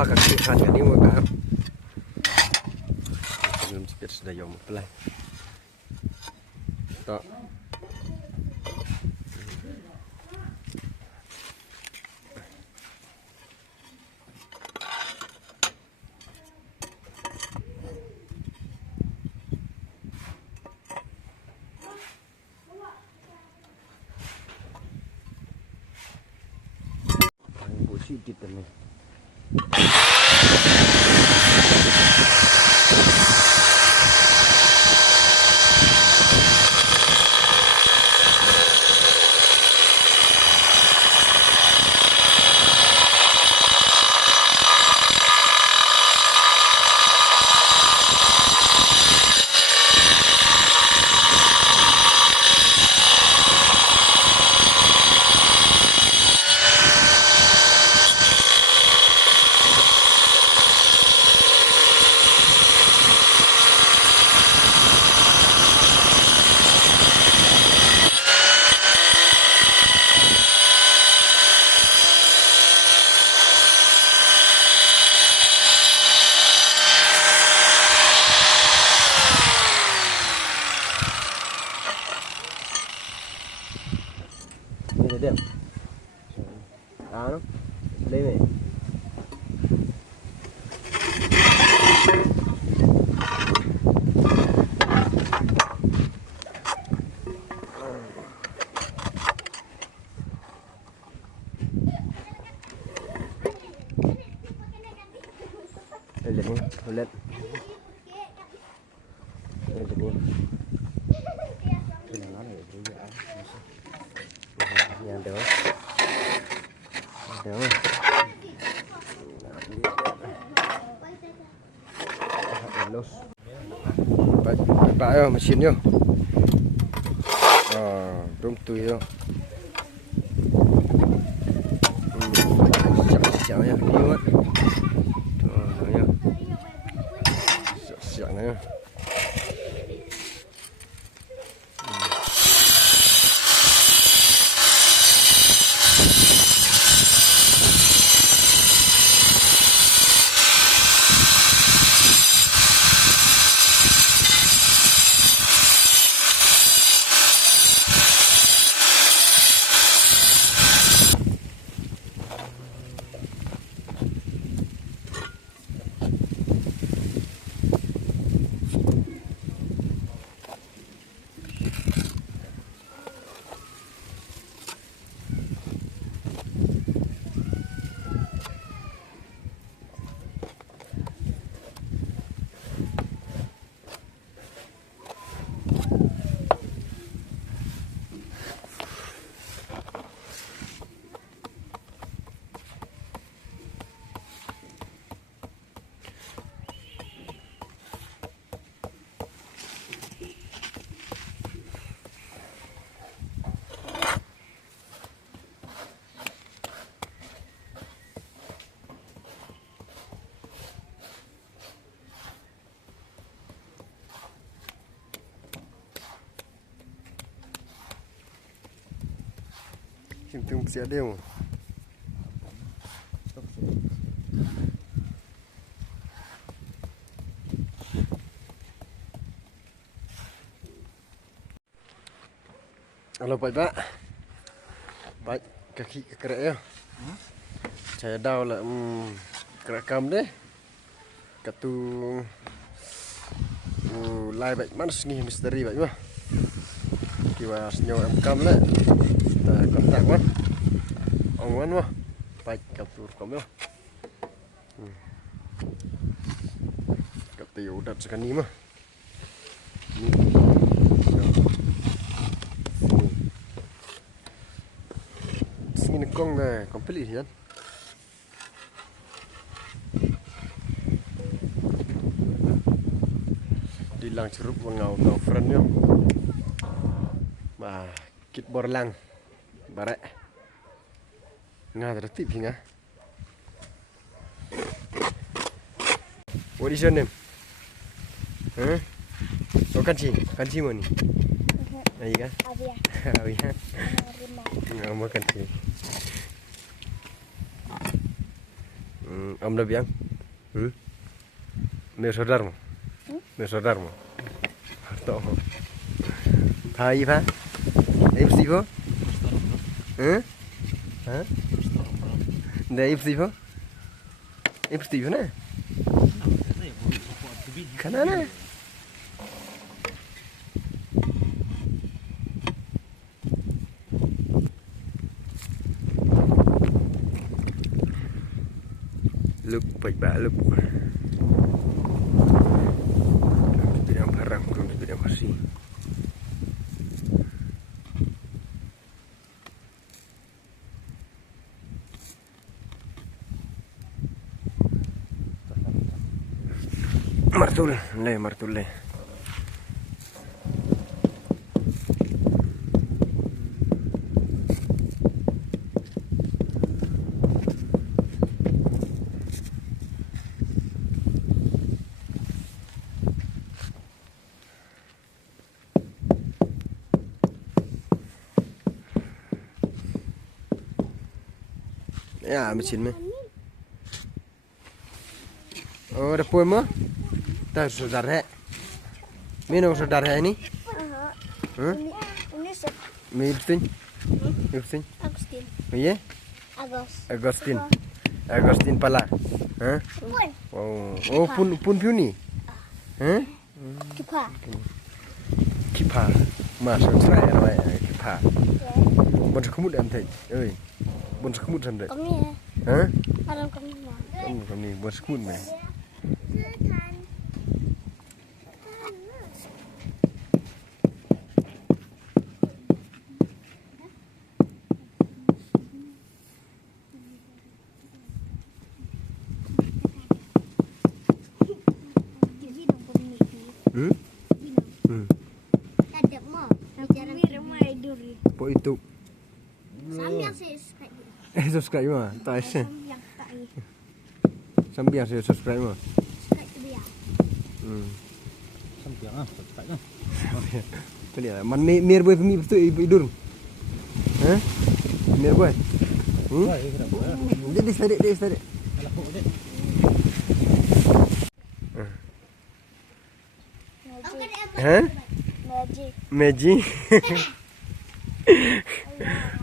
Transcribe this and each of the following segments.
paha kaki kan ini mau kahap. Belum sedikit sudah jauh pelai. Tak. Sedikit ni. Dia. Ano? Leme. Ulit ni, ulit. Ulit ni. Yang ada. Ada. Los. Pak yo mesin yo. Belum tu yo. Siang ya, ni mat. Ya. Siang ya. Tem que deu. Halo Pak. Baik kaki kerak ya. Saya dah lah kerakam deh. Katu lai baik mana sini Mistery baik mah. Kiba senyawa kam lah. Ta kontak mah. Ongwan mah. Baik kapur kam ya. Kata udat sekali mah. Sini kong dah komplit kan. Dilang cerup mengau tau friend yo. Bah, kit borlang. Barek. Ngah tertib hingga. What is your name? Huh? Oh kanci mau ni. Ayi kan? Avia. Nama kanci. Om dah biang. Meu saudarmu. Meu saudarmu. Tahu. Thai pa? FC po? Hah? Dah FC po? FC po na? Kana na? Look, baik look. Bidang barang, kurang bidang Masi. Martul, martul. Ya, mesin mah. Oh, ada poem mah? Tak saudara. Mana saudara ini? Ini Agustin. Agustin. Agustin. Iya? Agustin. Agustin pala. Hah? Oh, pun ni. Hah? Kiba. Masuk trei namanya Kiba. Bon sekemut am thầy. Ơi. Bon sekemut sam thầy. Kami ya. Hah? Alam kami lah. Kami bon sekemut mah. Po itu. Sambiang saya subscribe. Subscribe mah. Tak sih. Sambiang tak ni. Sambiang saya subscribe mah. Subscribe tu dia. Sambiang subscribe lah. Boleh lah. Man mir boy pemi betul idur. Hah? Mir boy. Dia sedek. Kalau kau dek. Hah? Magic.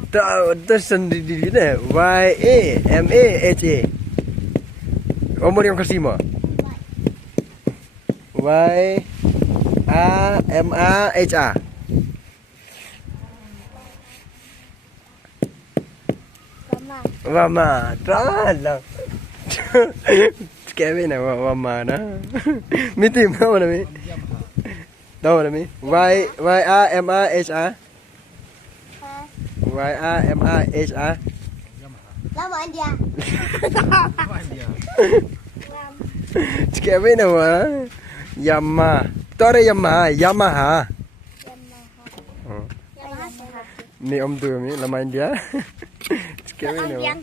Tahu tersendiri ni. YAMAHA. Umur yang kesima. YAMAHA. Mama, tahu. Kevin na mama na. Miti mana mi? Tahu na mi? YAMAHA. YAMAHA. Lama dia. Kevin na Yamaha. Tahu Yamaha. Yamaha. Ni om tu mi lama India. Kevin na.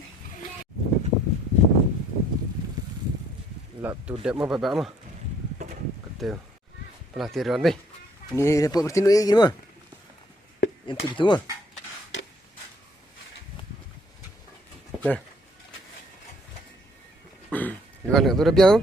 Lap tu dek mah babak mah. Kata. Pelatihan ni. Ini dapat bertinduk lagi mah. Yang tu gitu mah. Nah. Gimana tu dah biang?